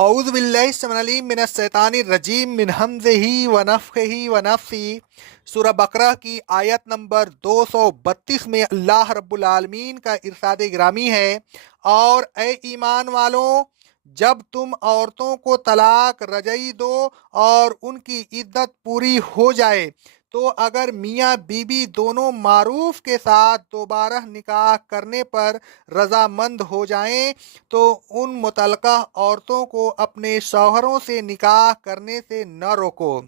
اعوذ باللہ السمیع العلیم من الشیطان الرجیم من حمزہ ونفخہ ونفثہ۔ سورہ بقرہ کی آیت نمبر 232 میں اللہ رب العالمین کا ارشاد گرامی ہے، اور اے ایمان والوں، جب تم عورتوں کو طلاق رجعی دو اور ان کی عدت پوری ہو جائے تو اگر میاں بیوی دونوں معروف کے ساتھ دوبارہ نکاح کرنے پر رضامند ہو جائیں تو ان متعلقہ عورتوں کو اپنے شوہروں سے نکاح کرنے سے نہ روکو۔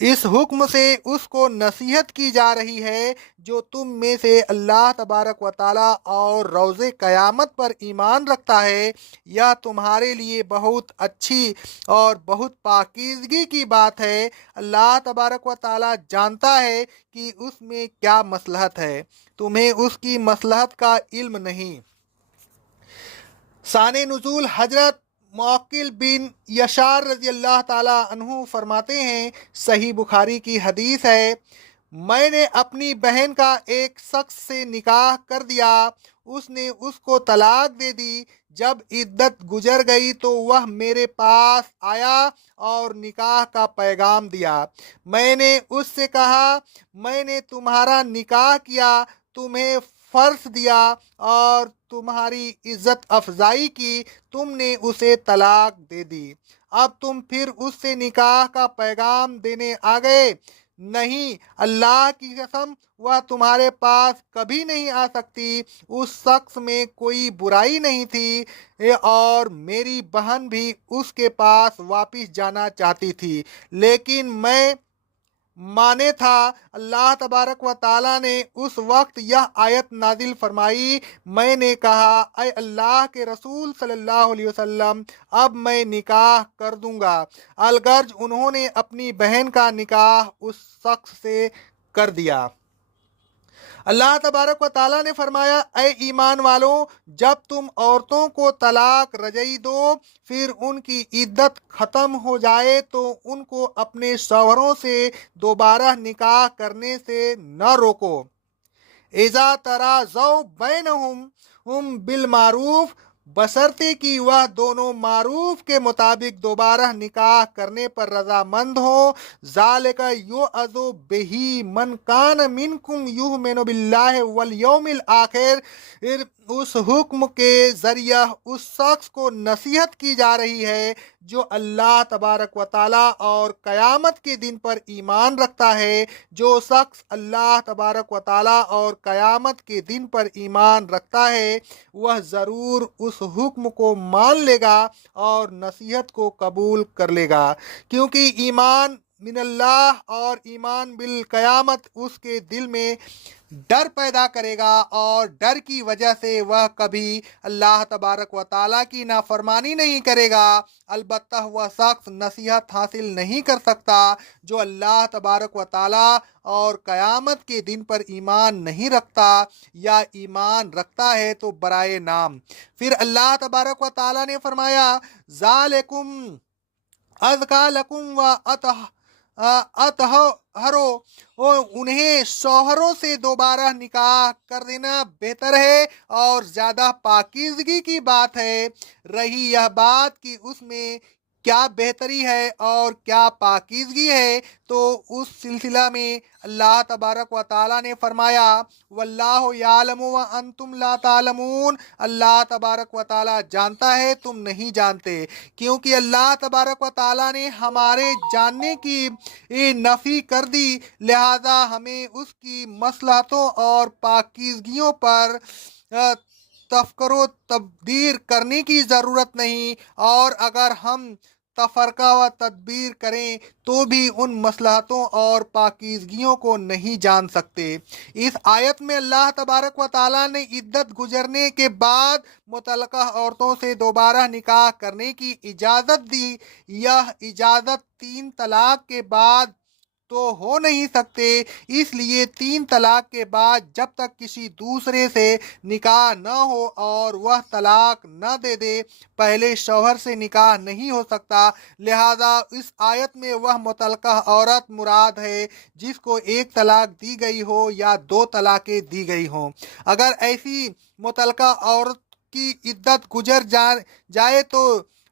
اس حکم سے اس کو نصیحت کی جا رہی ہے جو تم میں سے اللہ تبارک و تعالیٰ اور روز قیامت پر ایمان رکھتا ہے۔ یہ تمہارے لیے بہت اچھی اور بہت پاکیزگی کی بات ہے۔ اللہ تبارک و تعالیٰ جانتا ہے کہ اس میں کیا مصلحت ہے، تمہیں اس کی مصلحت کا علم نہیں۔ شان نزول: حضرت معقل بن یسار رضی اللہ تعالیٰ عنہ فرماتے ہیں، صحیح بخاری کی حدیث ہے، میں نے اپنی بہن کا ایک شخص سے نکاح کر دیا، اس نے اس کو طلاق دے دی۔ جب عدت گزر گئی تو وہ میرے پاس آیا اور نکاح کا پیغام دیا۔ میں نے اس سے کہا، میں نے تمہارا نکاح کیا، تمہیں فرض دیا اور تمہاری عزت افزائی کی، تم نے اسے طلاق دے دی، اب تم پھر اس سے نکاح کا پیغام دینے آ گئے؟ نہیں، اللہ کی قسم، وہ تمہارے پاس کبھی نہیں آ سکتی۔ اس شخص میں کوئی برائی نہیں تھی اور میری بہن بھی اس کے پاس واپس جانا چاہتی تھی، لیکن میں مانے تھا۔ اللہ تبارک و تعالیٰ نے اس وقت یہ آیت نازل فرمائی، میں نے کہا، اے اللہ کے رسول صلی اللہ علیہ وسلم، اب میں نکاح کر دوں گا۔ الغرض انہوں نے اپنی بہن کا نکاح اس شخص سے کر دیا۔ اللہ تبارک و تعالیٰ نے فرمایا، اے ایمان والوں، جب تم عورتوں کو طلاق رجعی دو پھر ان کی عدت ختم ہو جائے تو ان کو اپنے شوہروں سے دوبارہ نکاح کرنے سے نہ روکو۔ اذا تراضوا بینہم بالمعروف، بشرطے کہ وہ دونوں معروف کے مطابق دوبارہ نکاح کرنے پر رضامند ہوں۔ ذالک یوعظ بہ من کان منکم یؤمن باللہ والیوم الآخر، اس حکم کے ذریعہ اس شخص کو نصیحت کی جا رہی ہے جو اللہ تبارک و تعالیٰ اور قیامت کے دن پر ایمان رکھتا ہے۔ جو شخص اللہ تبارک و تعالیٰ اور قیامت کے دن پر ایمان رکھتا ہے وہ ضرور اس حکم کو مان لے گا اور نصیحت کو قبول کر لے گا، کیونکہ ایمان من اللہ اور ایمان بالقیامت اس کے دل میں ڈر پیدا کرے گا، اور ڈر کی وجہ سے وہ کبھی اللہ تبارک و تعالیٰ کی نافرمانی نہیں کرے گا۔ البتہ وہ شخص نصیحت حاصل نہیں کر سکتا جو اللہ تبارک و تعالیٰ اور قیامت کے دن پر ایمان نہیں رکھتا، یا ایمان رکھتا ہے تو برائے نام۔ پھر اللہ تبارک و تعالیٰ نے فرمایا، ذالکم ازکیٰ لکم و اطہرو، اور انہیں شوہروں سے دوبارہ نکاح کر دینا بہتر ہے اور زیادہ پاکیزگی کی بات ہے۔ رہی یہ بات کہ اس میں کیا بہتری ہے اور کیا پاکیزگی ہے، تو اس سلسلہ میں اللہ تبارک و تعالیٰ نے فرمایا، واللہ یعلم وانتم لا تعلمون، اللہ تبارک و تعالیٰ جانتا ہے تم نہیں جانتے، کیونکہ اللہ تبارک و تعالیٰ نے ہمارے جاننے کی نفی کر دی، لہذا ہمیں اس کی مصلحتوں اور پاکیزگیوں پر تفکر و تدبیر کرنے کی ضرورت نہیں، اور اگر ہم تفرقہ و تدبیر کریں تو بھی ان مصلحتوں اور پاکیزگیوں کو نہیں جان سکتے۔ اس آیت میں اللہ تبارک و تعالیٰ نے عدت گزرنے کے بعد متعلقہ عورتوں سے دوبارہ نکاح کرنے کی اجازت دی۔ یہ اجازت 3 طلاق کے بعد تو ہو نہیں سکتے، اس لیے 3 طلاق کے بعد جب تک کسی دوسرے سے نکاح نہ ہو اور وہ طلاق نہ دے دے، پہلے شوہر سے نکاح نہیں ہو سکتا۔ لہذا اس آیت میں وہ متعلقہ عورت مراد ہے جس کو 1 طلاق دی گئی ہو یا 2 طلاقیں دی گئی ہوں۔ اگر ایسی متعلقہ عورت کی عدت گزر جائے تو